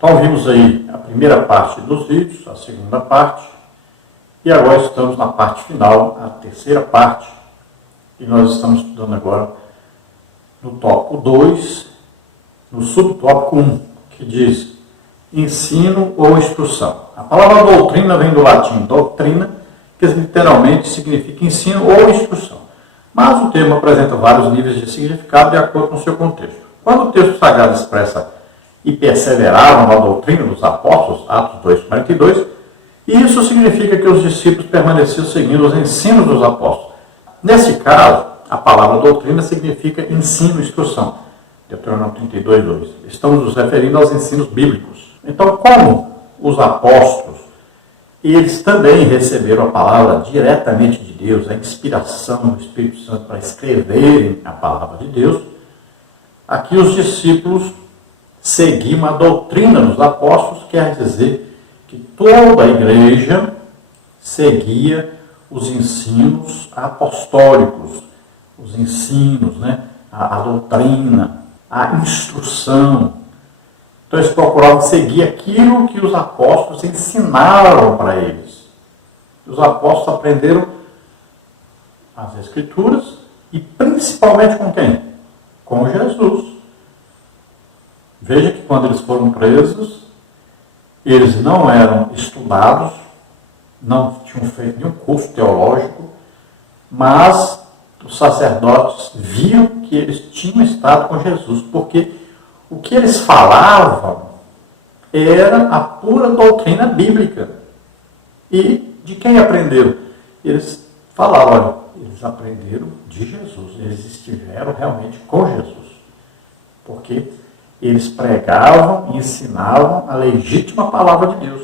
Então vimos aí a primeira parte dos vídeos, a segunda parte, e agora estamos na parte final, a terceira parte, e nós estamos estudando agora no tópico 2, no subtópico 1, que diz ensino ou instrução. A palavra doutrina vem do latim doutrina, que literalmente significa ensino ou instrução. Mas o termo apresenta vários níveis de significado de acordo com o seu contexto. Quando o texto sagrado expressa e perseveraram na doutrina dos apóstolos, Atos 2,42, isso significa que os discípulos permaneciam seguindo os ensinos dos apóstolos. Nesse caso, a palavra doutrina significa ensino, instrução. Deuteronômio 32,2. Estamos nos referindo aos ensinos bíblicos. Então, como os apóstolos, eles também receberam a palavra diretamente de Deus, a inspiração do Espírito Santo para escreverem a palavra de Deus, aqui os discípulos seguiam a doutrina dos apóstolos, quer dizer que toda a igreja seguia os ensinos apostólicos, os ensinos, a doutrina, a instrução. Então eles procuravam seguir aquilo que os apóstolos ensinaram para eles. Os apóstolos aprenderam as Escrituras e principalmente com quem? Com Jesus. Veja que quando eles foram presos, eles não eram estudados, não tinham feito nenhum curso teológico, mas os sacerdotes viam que eles tinham estado com Jesus, porque o que eles falavam era a pura doutrina bíblica. E de quem aprenderam? Eles falaram, olha, eles aprenderam de Jesus, eles estiveram realmente com Jesus, porque eles pregavam e ensinavam a legítima palavra de Deus,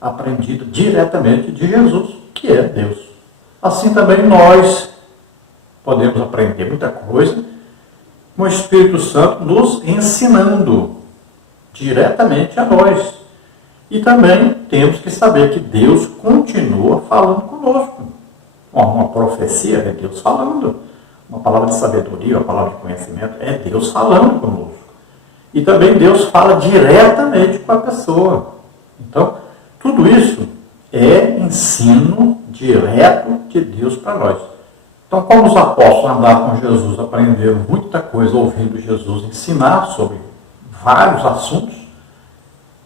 aprendida diretamente de Jesus, que é Deus. Assim também nós podemos aprender muita coisa com o Espírito Santo nos ensinando diretamente a nós. E também temos que saber que Deus continua falando conosco. Uma profecia é Deus falando. Uma palavra de sabedoria, uma palavra de conhecimento é Deus falando conosco. E também Deus fala diretamente com a pessoa. Então, tudo isso é ensino direto de Deus para nós. Então, como os apóstolos andaram com Jesus, aprenderam muita coisa ouvindo Jesus ensinar sobre vários assuntos,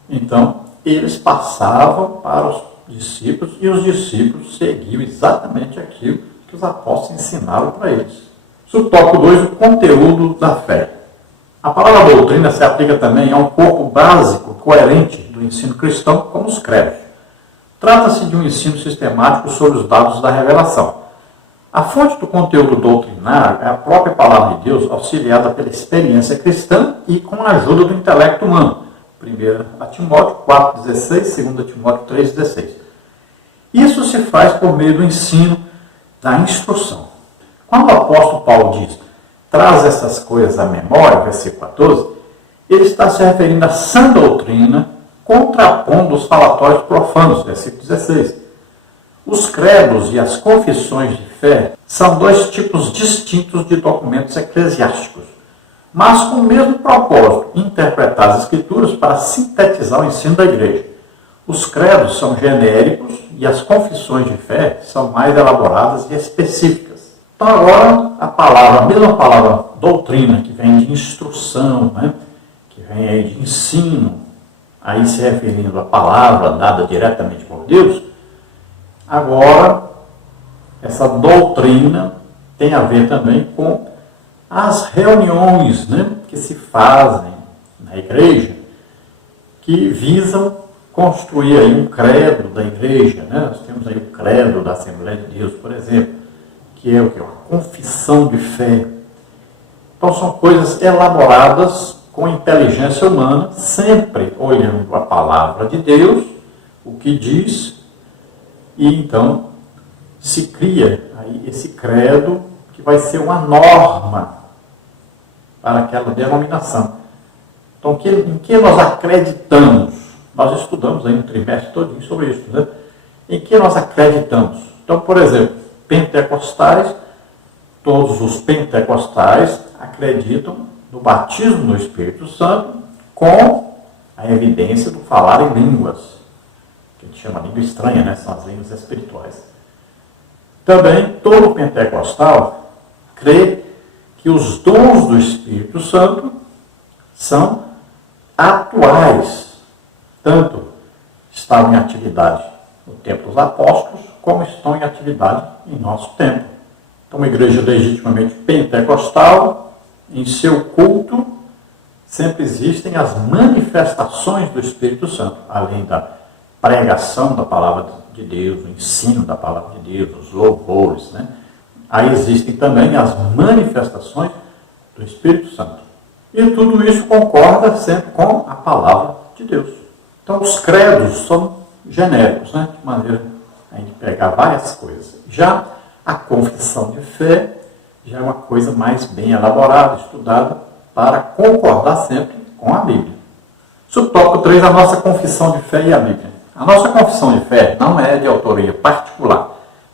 então eles passavam para os discípulos e os discípulos seguiam exatamente aquilo que os apóstolos ensinaram para eles. Subtópico 2, o conteúdo da fé. A palavra doutrina se aplica também a um corpo básico, coerente do ensino cristão, como os credos. Trata-se de um ensino sistemático sobre os dados da revelação. A fonte do conteúdo doutrinário é a própria palavra de Deus, auxiliada pela experiência cristã e com a ajuda do intelecto humano. 1 Timóteo 4,16, 2 Timóteo 3,16. Isso se faz por meio do ensino, da instrução. Quando o apóstolo Paulo diz, traz essas coisas à memória, versículo 14, ele está se referindo à sã doutrina, contrapondo os falatórios profanos, versículo 16. Os credos e as confissões de fé são dois tipos distintos de documentos eclesiásticos, mas com o mesmo propósito, interpretar as Escrituras para sintetizar o ensino da igreja. Os credos são genéricos e as confissões de fé são mais elaboradas e específicas. Então agora a mesma palavra doutrina, que vem de instrução, que vem aí de ensino, aí se referindo à palavra dada diretamente por Deus, agora essa doutrina tem a ver também com as reuniões que se fazem na igreja, que visam construir aí um credo da igreja. Nós temos aí o credo da Assembleia de Deus, por exemplo, que é o que? Uma confissão de fé. Então são coisas elaboradas com inteligência humana, sempre olhando a palavra de Deus, o que diz, e então se cria aí esse credo que vai ser uma norma para aquela denominação. Então, em que nós acreditamos? Nós estudamos aí um trimestre todinho sobre isso, Em que nós acreditamos? Então, por exemplo, pentecostais, todos os pentecostais acreditam no batismo no Espírito Santo com a evidência do falar em línguas, que a gente chama de língua estranha, né? São as línguas espirituais. Também, todo pentecostal crê que os dons do Espírito Santo são atuais, tanto estavam em atividade no tempo dos apóstolos, como estão em atividade em nosso tempo. Então, uma igreja legitimamente pentecostal, em seu culto, sempre existem as manifestações do Espírito Santo, além da pregação da palavra de Deus, o ensino da palavra de Deus, os louvores, né? Aí existem também as manifestações do Espírito Santo. E tudo isso concorda sempre com a palavra de Deus. Então, os credos são genéricos, né? De maneira a gente pegar várias coisas. Já a confissão de fé já é uma coisa mais bem elaborada, estudada, para concordar sempre com a Bíblia. Subtópico 3, a nossa confissão de fé e a Bíblia. A nossa confissão de fé não é de autoria particular,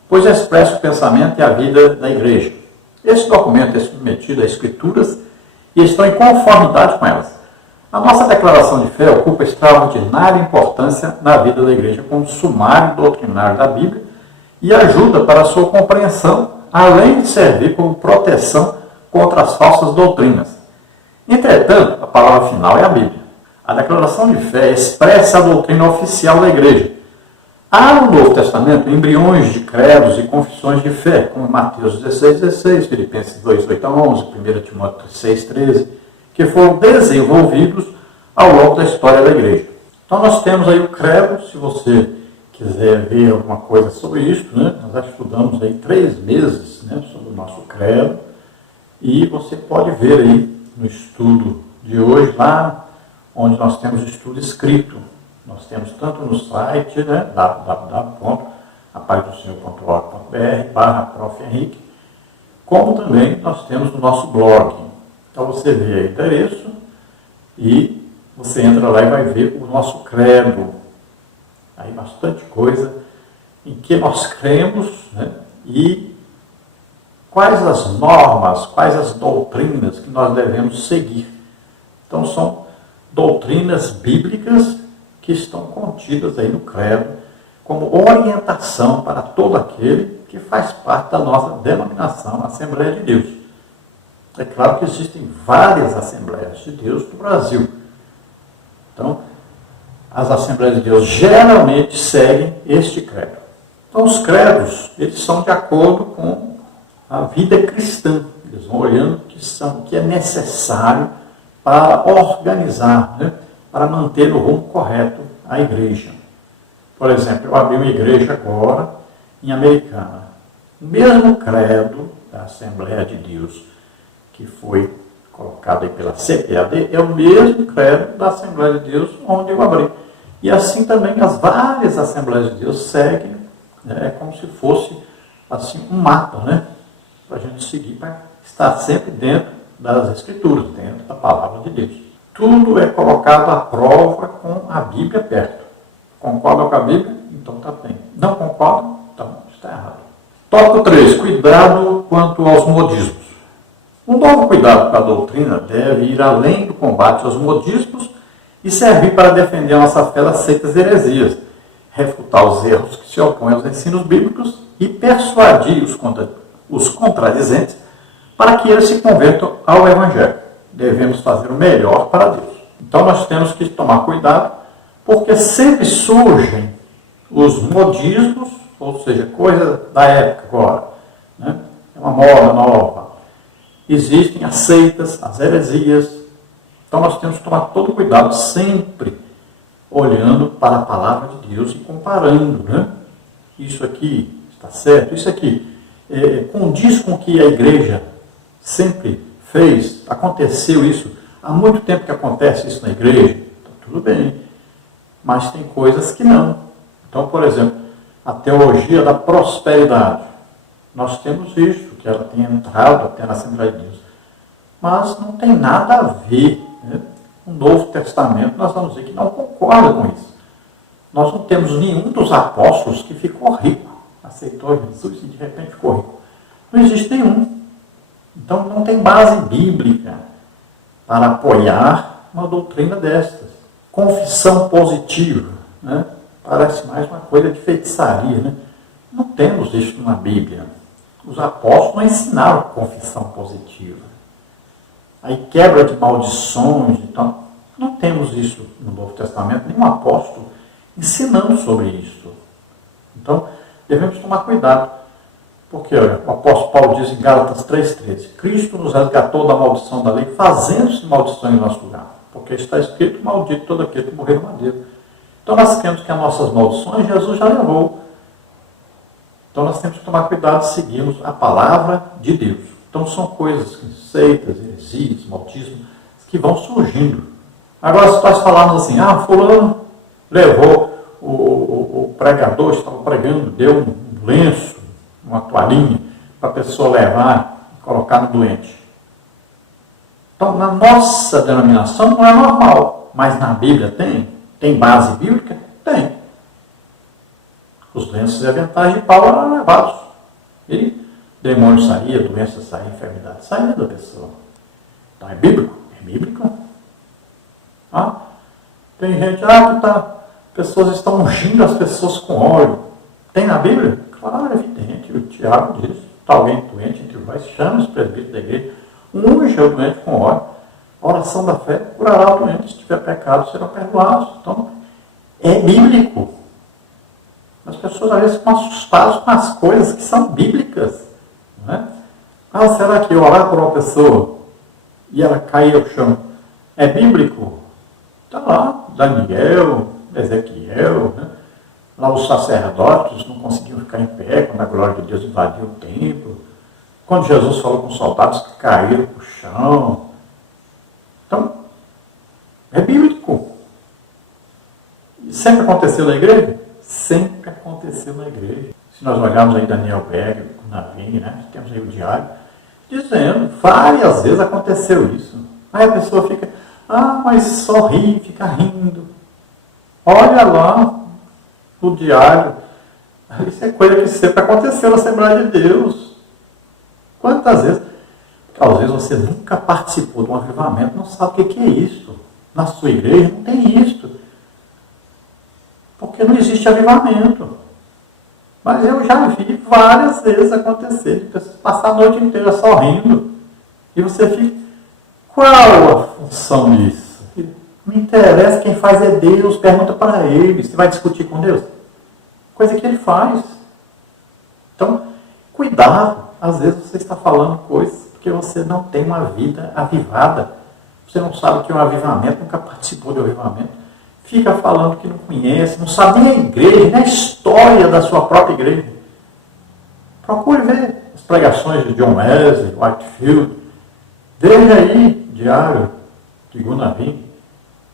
pois expressa o pensamento e a vida da igreja. Esse documento é submetido a escrituras e estão em conformidade com elas. A nossa declaração de fé ocupa extraordinária importância na vida da igreja como sumário doutrinário da Bíblia e ajuda para a sua compreensão, além de servir como proteção contra as falsas doutrinas. Entretanto, a palavra final é a Bíblia. A declaração de fé expressa a doutrina oficial da igreja. Há no Novo Testamento embriões de credos e confissões de fé, como Mateus 16,16, Filipenses 2,8-11, 1 Timóteo 6,13, que foram desenvolvidos ao longo da história da igreja. Então nós temos aí o credo, se você quiser ver alguma coisa sobre isso, né? Nós já estudamos aí 3 meses, né, sobre o nosso credo, e você pode ver aí no estudo de hoje, lá onde nós temos o estudo escrito. Nós temos tanto no site, né, www.apazdosenhor.org.br/Prof. Henrique, como também nós temos no nosso blog. Então você vê aí o endereço e você entra lá e vai ver o nosso credo. Aí bastante coisa em que nós cremos, né, e quais as normas, quais as doutrinas que nós devemos seguir. Então são doutrinas bíblicas que estão contidas aí no credo como orientação para todo aquele que faz parte da nossa denominação, Assembleia de Deus. É claro que existem várias Assembleias de Deus no Brasil. Então, as Assembleias de Deus geralmente seguem este credo. Então, os credos, eles são de acordo com a vida cristã. Eles vão olhando o que é necessário para organizar, né, para manter no rumo correto a igreja. Por exemplo, eu abri uma igreja agora em Americana. O mesmo credo da Assembleia de Deus que foi colocado aí pela CPAD é o mesmo credo da Assembleia de Deus onde eu abri. E assim também as várias Assembleias de Deus seguem, né, como se fosse assim, um mapa, né, para a gente seguir, para estar sempre dentro das Escrituras, dentro da Palavra de Deus. Tudo é colocado à prova com a Bíblia perto. Concorda com a Bíblia? Então está bem. Não concorda? Então está errado. Tópico 3. Cuidado quanto aos modismos. Um novo cuidado com a doutrina deve ir além do combate aos modismos e servir para defender a nossa fé das seitas heresias, refutar os erros que se opõem aos ensinos bíblicos e persuadir os contradizentes para que eles se convertam ao Evangelho. Devemos fazer o melhor para Deus. Então nós temos que tomar cuidado, porque sempre surgem os modismos, ou seja, coisa da época agora, né? É uma moda nova. Existem as seitas, as heresias. Então nós temos que tomar todo cuidado, sempre olhando para a palavra de Deus e comparando, né? Isso aqui está certo, isso aqui condiz com o que a igreja sempre fez, aconteceu isso, há muito tempo que acontece isso na igreja, então, tudo bem, mas tem coisas que não. Então, por exemplo, a teologia da prosperidade, nós temos visto que ela tem entrado até na Assembleia de Deus, mas não tem nada a ver, né? O Novo Testamento, nós vamos dizer que não concorda com isso. Nós não temos nenhum dos apóstolos que ficou rico, aceitou Jesus e de repente ficou rico. Não existe nenhum. Então não tem base bíblica para apoiar uma doutrina destas. confissão positiva, né? Parece mais uma coisa de feitiçaria, né? Não temos isso na Bíblia. Os apóstolos não ensinaram confissão positiva. Aí quebra de maldições, então não temos isso no Novo Testamento, nenhum apóstolo ensinando sobre isso. Então, devemos tomar cuidado, porque olha, o apóstolo Paulo diz em Gálatas 3,13, Cristo nos resgatou da maldição da lei, fazendo-se maldição em nosso lugar, porque está escrito, maldito todo aquele que morreu no madeiro. Então nós temos que as nossas maldições Jesus já levou. Então nós temos que tomar cuidado de seguirmos a palavra de Deus. Então são coisas, seitas, heresias, malditismo, que vão surgindo. Agora se nós falarmos assim, fulano levou, o pregador estava pregando, deu um lenço, uma toalhinha, para a pessoa levar e colocar no doente. Então na nossa denominação não é normal, mas na Bíblia tem? Tem base bíblica? Tem. Os lenços e aventais de Paulo eram levados. E demônio saía, doença saía, enfermidade saía da pessoa. Então é bíblico? É bíblico. Tem gente, pessoas estão ungindo as pessoas com óleo. Tem na Bíblia? Claro, é evidente. O Tiago diz, está alguém doente entre vós, chama os presbíteros da igreja, unge o doente com óleo. A oração da fé curará o doente, se tiver pecado, serão perdoados. Então, é bíblico. As pessoas às vezes ficam assustadas com as coisas que são bíblicas. Não é? Será que eu orar por uma pessoa e ela cair ao chão é bíblico? Está lá, Daniel, Ezequiel, né? Lá os sacerdotes não conseguiam ficar em pé quando a glória de Deus invadiu o templo. Quando Jesus falou com os soldados que caíram para o chão. Então, é bíblico. E sempre aconteceu na igreja? Sempre aconteceu na igreja. Se nós olharmos aí Daniel Berg, o Navini, né? Temos aí o diário, dizendo, várias vezes aconteceu isso. Aí a pessoa fica, mas sorri, fica rindo. Olha lá no diário. Isso é coisa que sempre aconteceu na Assembleia de Deus. Quantas vezes? Às vezes você nunca participou de um avivamento, não sabe o que é isso. Na sua igreja não tem isso. Porque não existe avivamento. Mas eu já vi várias vezes acontecer, de pessoas passar a noite inteira sorrindo. E você fica, qual a função disso? Não interessa, quem faz é Deus, pergunta para ele. Você vai discutir com Deus? Coisa que ele faz. Então, cuidado. Às vezes você está falando coisas porque você não tem uma vida avivada. Você não sabe o que é um avivamento, nunca participou de um avivamento. Fica falando que não conhece, não sabe nem a igreja, nem a história da sua própria igreja. Procure ver as pregações de John Wesley, Whitefield. Veja aí, diário de Gunavim.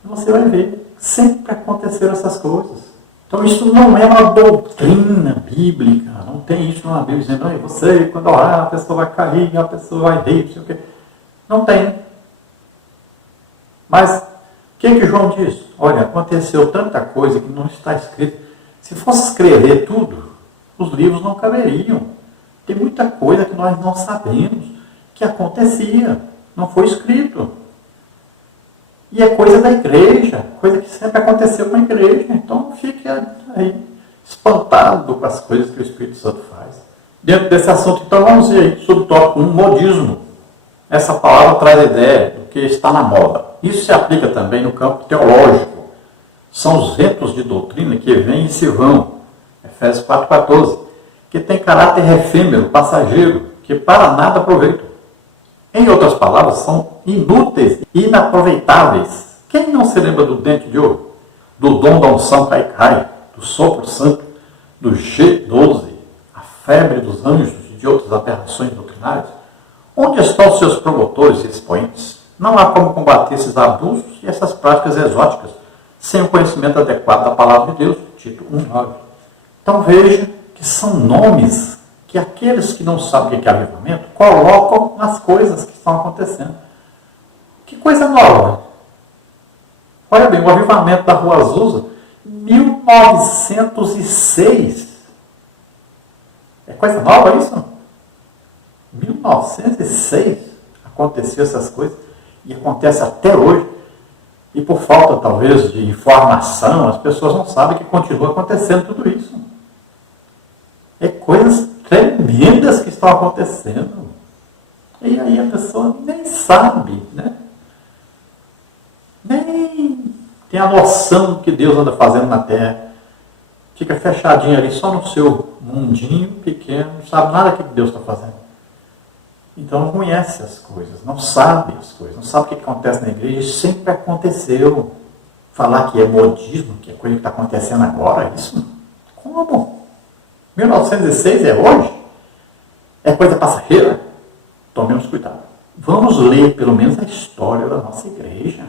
Você vai ver que sempre aconteceram essas coisas. Então isso não é uma doutrina bíblica. Não tem isso na Bíblia dizendo, você, quando orar, a pessoa vai cair, a pessoa vai rir, não sei o quê. Não tem. Mas o que João diz? Olha, aconteceu tanta coisa que não está escrito. Se fosse escrever tudo, os livros não caberiam. Tem muita coisa que nós não sabemos que acontecia. Não foi escrito. E é coisa da igreja, coisa que sempre aconteceu com a igreja. Então fique aí espantado com as coisas que o Espírito Santo faz. Dentro desse assunto, então, vamos ver aí sobre o tópico 1, modismo. Essa palavra traz a ideia do que está na moda. Isso se aplica também no campo teológico. São os ventos de doutrina que vêm e se vão. Efésios 4,14. Que tem caráter efêmero, passageiro, que para nada aproveitam. Em outras palavras, são inúteis e inaproveitáveis. Quem não se lembra do dente de ouro? Do dom da unção cai-cai, do sopro santo, do G12, a febre dos anjos e de outras aberrações doutrinárias? Onde estão seus promotores e expoentes? Não há como combater esses abusos e essas práticas exóticas sem o conhecimento adequado da palavra de Deus. Tito 1,9. Então veja que são nomes que aqueles que não sabem o que é avivamento colocam nas coisas que estão acontecendo. Que coisa nova! Olha bem, o avivamento da Rua Azusa, 1906. É coisa nova isso? 1906 aconteceu essas coisas e acontece até hoje. E por falta, talvez, de informação, as pessoas não sabem que continua acontecendo tudo isso. É coisas tremendas que estão acontecendo. E aí a pessoa nem sabe, né? Nem tem a noção do que Deus anda fazendo na Terra. Fica fechadinho ali só no seu mundinho pequeno, não sabe nada do que Deus está fazendo. Então não conhece as coisas, não sabe as coisas, não sabe o que acontece na igreja. Isso sempre aconteceu. Falar que é modismo, que é coisa que está acontecendo agora, isso? Como? 1906 é hoje? É coisa passageira? Tomemos cuidado. Vamos ler pelo menos a história da nossa igreja.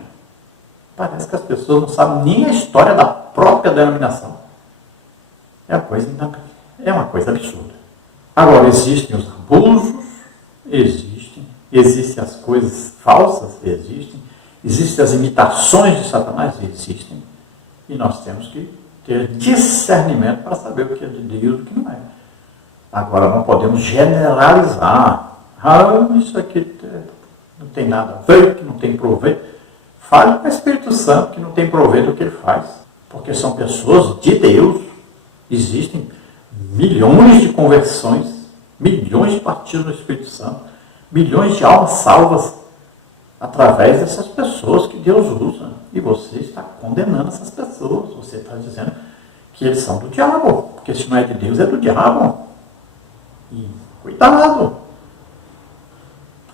Parece que as pessoas não sabem nem a história da própria denominação. É uma coisa absurda. Agora, existem os abusos, existem as coisas falsas, existem as imitações de Satanás, existem. E nós temos que ter discernimento para saber o que é de Deus e o que não é. Agora, não podemos generalizar. Isso aqui não tem nada a ver, que não tem proveito. Fale com o Espírito Santo que não tem proveito do que ele faz. Porque são pessoas de Deus. Existem milhões de conversões, milhões de partidos do Espírito Santo, milhões de almas salvas através dessas pessoas que Deus usa. E você está condenando essas pessoas. Você está dizendo que eles são do diabo. Porque se não é de Deus, é do diabo. E cuidado.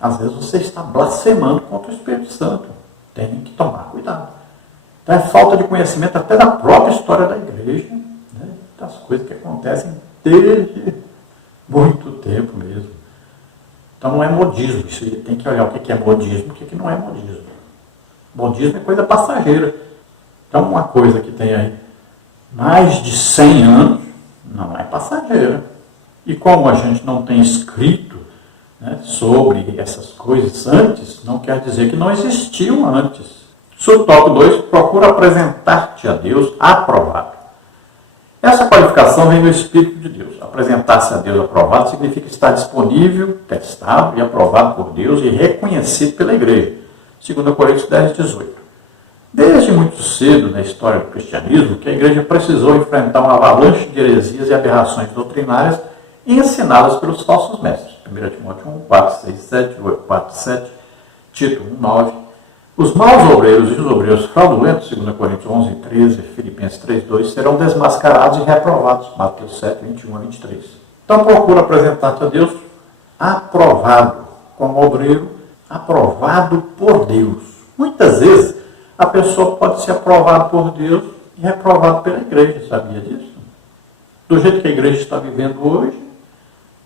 Às vezes você está blasfemando contra o Espírito Santo. Tem que tomar cuidado. Então é falta de conhecimento até da própria história da igreja, né? Das coisas que acontecem desde muito tempo mesmo. Então não é modismo. Isso tem que olhar o que é modismo e o que não é modismo. Modismo é coisa passageira. Então uma coisa que tem aí mais de 100 anos não é passageira. E como a gente não tem escrito, né, sobre essas coisas antes, não quer dizer que não existiam antes. Subtópico 2, procura apresentar-te a Deus aprovado. Essa qualificação vem do Espírito de Deus. Apresentar-se a Deus aprovado significa estar disponível, testado e aprovado por Deus e reconhecido pela igreja. 2 Coríntios 10, 18. Desde muito cedo na história do cristianismo, que a igreja precisou enfrentar uma avalanche de heresias e aberrações doutrinárias ensinadas pelos falsos mestres. 1 Timóteo 1, 4, 6, 7, 4, 7, Tito 1, 9. Os maus obreiros e os obreiros fraudulentos, 2 Coríntios 11, 13, Filipenses 3, 2, serão desmascarados e reprovados, Mateus 7, 21 a 23. Então procura apresentar-te a Deus aprovado, como obreiro, aprovado por Deus. Muitas vezes a pessoa pode ser aprovada por Deus e reprovada pela igreja, sabia disso? Do jeito que a igreja está vivendo hoje,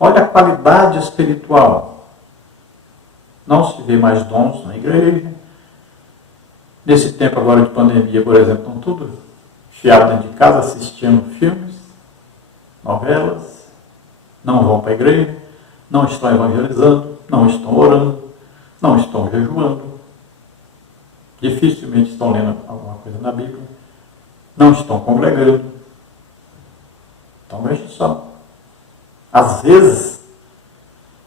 olha a qualidade espiritual. Não se vê mais dons na igreja. Nesse tempo agora de pandemia, por exemplo, estão tudo enfiados dentro de casa assistindo filmes, novelas, não vão para a igreja, não estão evangelizando, não estão orando, não estão jejuando, dificilmente estão lendo alguma coisa na Bíblia, não estão congregando. Então veja só. Às vezes,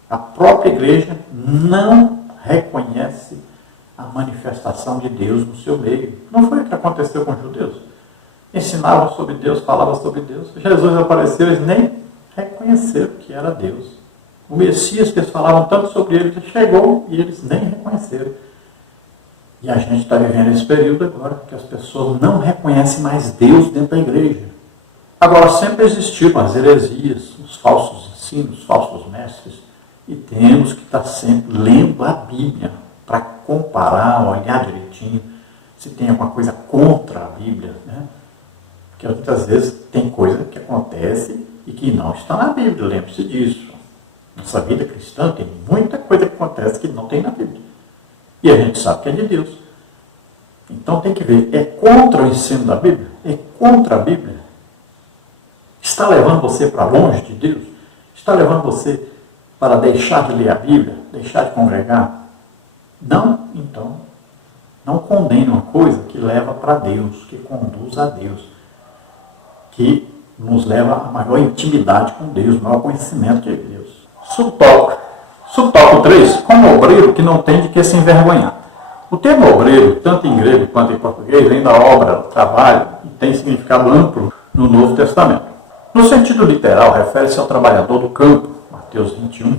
a própria igreja não reconhece a manifestação de Deus no seu meio. Não foi o que aconteceu com os judeus. Ensinavam sobre Deus, falavam sobre Deus. Jesus apareceu, eles nem reconheceram que era Deus. O Messias, que eles falavam tanto sobre ele, chegou e eles nem reconheceram. E a gente está vivendo esse período agora, que as pessoas não reconhecem mais Deus dentro da igreja. Agora, sempre existiram as heresias, os falsos ensinos, os falsos mestres, e temos que estar sempre lendo a Bíblia para comparar, olhar direitinho, se tem alguma coisa contra a Bíblia, né? Porque muitas vezes tem coisa que acontece e que não está na Bíblia, lembre-se disso. Nossa vida cristã tem muita coisa que acontece que não tem na Bíblia. E a gente sabe que é de Deus. Então tem que ver, é contra o ensino da Bíblia? É contra a Bíblia? Está levando você para longe de Deus? Está levando você para deixar de ler a Bíblia? Deixar de congregar? Não, então, não condene uma coisa que leva para Deus, que conduz a Deus, que nos leva a maior intimidade com Deus, maior conhecimento de Deus. Subtópico 3, como obreiro que não tem de que se envergonhar. O termo obreiro, tanto em grego quanto em português, vem da obra, do trabalho, e tem significado amplo no Novo Testamento. No sentido literal, refere-se ao trabalhador do campo, Mateus 21.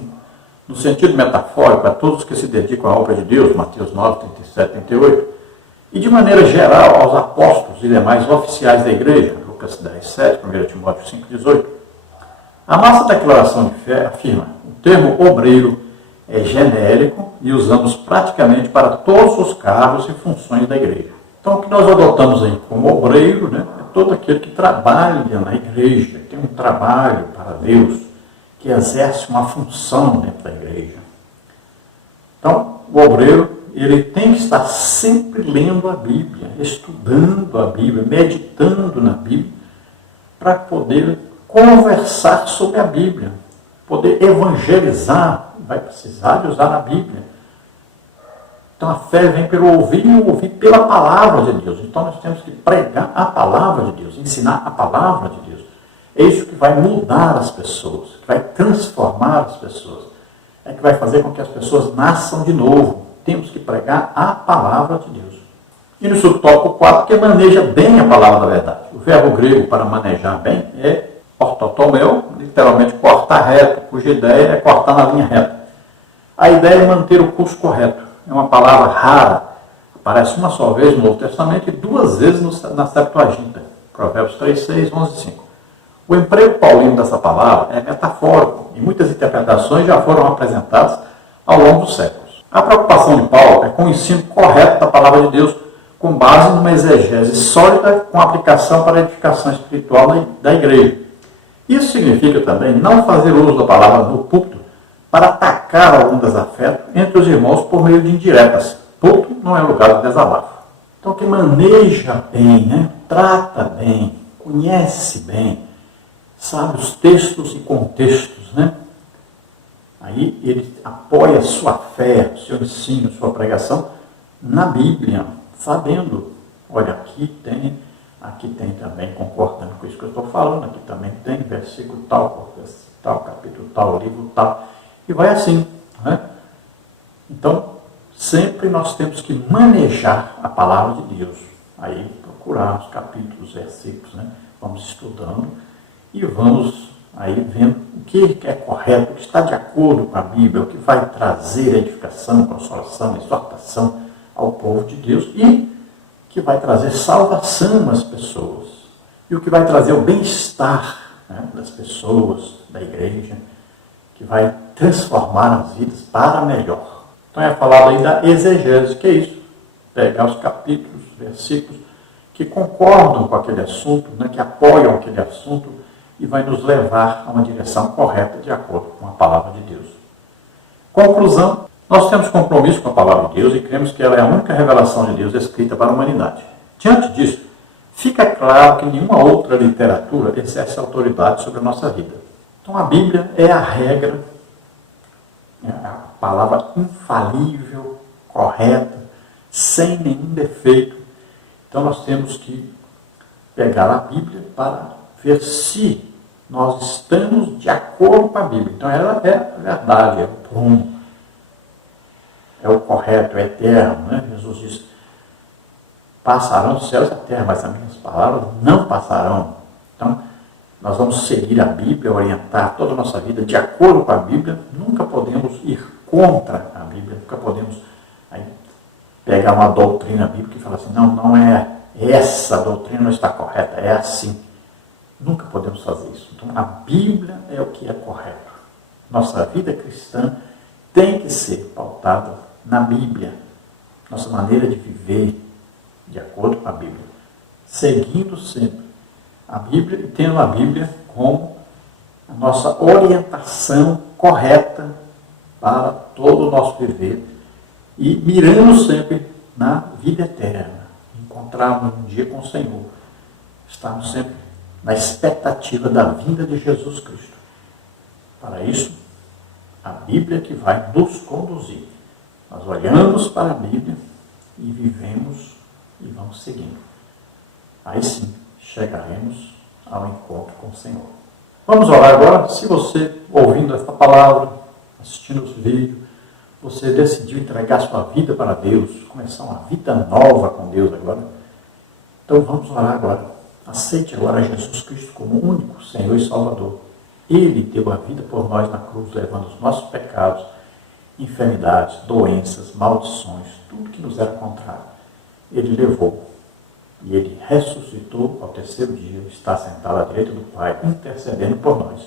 No sentido metafórico, a todos que se dedicam à obra de Deus, Mateus 9, 37, 38. E de maneira geral, aos apóstolos e demais oficiais da igreja, Lucas 10, 7, 1 Timóteo 5, 18. A nossa declaração de fé afirma: o termo obreiro é genérico e usamos praticamente para todos os cargos e funções da igreja. Então, o que nós adotamos aí como obreiro, né, é todo aquele que trabalha na igreja, tem um trabalho para Deus, que exerce uma função dentro da igreja. Então, o obreiro, ele tem que estar sempre lendo a Bíblia, estudando a Bíblia, meditando na Bíblia, para poder conversar sobre a Bíblia, poder evangelizar, vai precisar de usar a Bíblia. Então a fé vem pelo ouvir e ouvir pela palavra de Deus. Então nós temos que pregar a palavra de Deus, ensinar a palavra de Deus. É isso que vai mudar as pessoas, que vai transformar as pessoas. É que vai fazer com que as pessoas nasçam de novo. Temos que pregar a palavra de Deus. E no subtópico 4, que maneja bem a palavra da verdade. O verbo grego para manejar bem é ortotomeu, literalmente cortar reto, cuja ideia é cortar na linha reta. A ideia é manter o curso correto. É uma palavra rara. Aparece uma só vez no Novo Testamento e duas vezes na Septuaginta. Provérbios 3, 6, 11, 5. O emprego paulino dessa palavra é metafórico e muitas interpretações já foram apresentadas ao longo dos séculos. A preocupação de Paulo é com o ensino correto da palavra de Deus, com base numa exegese sólida com aplicação para a edificação espiritual da igreja. Isso significa também não fazer uso da palavra no púlpito para atacar algum desafeto entre os irmãos por meio de indiretas. Púlpito não é lugar de desabafo. Então, quem maneja bem, né? Trata bem, conhece bem, sabe os textos e contextos, né? Aí ele apoia sua fé, seu ensino, sua pregação na Bíblia, sabendo, olha, aqui tem também, concordando com isso que eu estou falando, aqui também tem versículo tal, capítulo tal, livro tal, e vai assim, né? Então, sempre nós temos que manejar a palavra de Deus, aí procurar os capítulos, versículos, né? Vamos estudando e vamos aí vendo o que é correto, o que está de acordo com a Bíblia, o que vai trazer edificação, consolação, exortação ao povo de Deus e que vai trazer salvação às pessoas. E o que vai trazer o bem-estar, né, das pessoas, da igreja, que vai transformar as vidas para melhor. Então é falado aí da exegese, que é isso. Pegar os capítulos, versículos que concordam com aquele assunto, né, que apoiam aquele assunto e vai nos levar a uma direção correta de acordo com a palavra de Deus. Conclusão, nós temos compromisso com a palavra de Deus e cremos que ela é a única revelação de Deus escrita para a humanidade. Diante disso, fica claro que nenhuma outra literatura exerce autoridade sobre a nossa vida. Então a Bíblia é a regra, é a palavra infalível, correta, sem nenhum defeito. Então nós temos que pegar a Bíblia para ver se nós estamos de acordo com a Bíblia. Então ela é a verdade, é o prumo, é o correto, é eterno, né? Jesus diz: passarão os céus e a terra, mas as minhas palavras não passarão. Então nós vamos seguir a Bíblia, orientar toda a nossa vida de acordo com a Bíblia. Nunca podemos ir contra a Bíblia, nunca podemos aí pegar uma doutrina bíblica e falar assim: não é essa doutrina, não está correta, é assim. Nunca podemos fazer isso. Então, a Bíblia é o que é correto. Nossa vida cristã tem que ser pautada na Bíblia. Nossa maneira de viver de acordo com a Bíblia. Seguindo sempre a Bíblia e tendo a Bíblia como a nossa orientação correta para todo o nosso viver e mirando sempre na vida eterna. Encontrarmos um dia com o Senhor. Estarmos sempre na expectativa da vinda de Jesus Cristo. Para isso, a Bíblia que vai nos conduzir. Nós olhamos para a Bíblia e vivemos e vamos seguindo. Aí sim, chegaremos ao encontro com o Senhor. Vamos orar agora. Se você, ouvindo esta palavra, assistindo os vídeos, Você decidiu entregar sua vida para Deus, começar uma vida nova com Deus agora. Então vamos orar agora. Aceite agora Jesus Cristo como único Senhor e Salvador. Ele deu a vida por nós na cruz, levando os nossos pecados, enfermidades, doenças, maldições, tudo que nos era contrário. Ele levou. E ele ressuscitou ao terceiro dia, está sentado à direita do Pai, intercedendo por nós.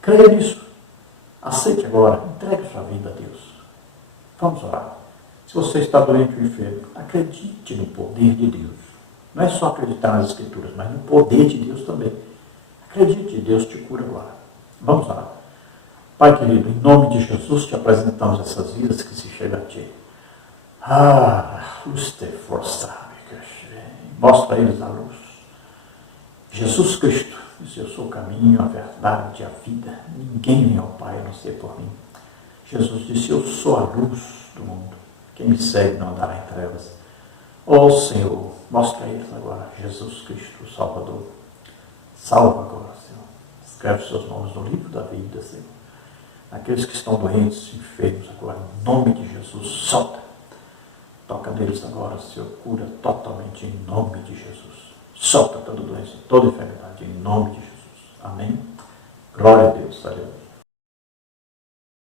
Creia nisso. Aceite agora, entregue sua vida a Deus. Vamos orar. Se você está doente ou enfermo, acredite no poder de Deus. Não é só acreditar nas Escrituras, mas no poder de Deus também. Acredite, Deus te cura agora. Vamos orar. Pai querido, em nome de Jesus te apresentamos essas vidas que se chegam a Ti. Uste força. Mostra a eles a luz. Jesus Cristo disse: eu sou o caminho, a verdade e a vida. Ninguém vem ao Pai a não ser por mim. Jesus disse: eu sou a luz do mundo. Quem me segue não andará em trevas. Ó Senhor, mostra a eles agora Jesus Cristo, o Salvador. Salva agora, Senhor. Escreve seus nomes no livro da vida, Senhor. Aqueles que estão doentes, enfermos agora, em nome de Jesus, solta. Toca neles agora, Senhor, cura totalmente em nome de Jesus. Solta toda doença, toda enfermidade em nome de Jesus. Amém. Glória a Deus. Aleluia.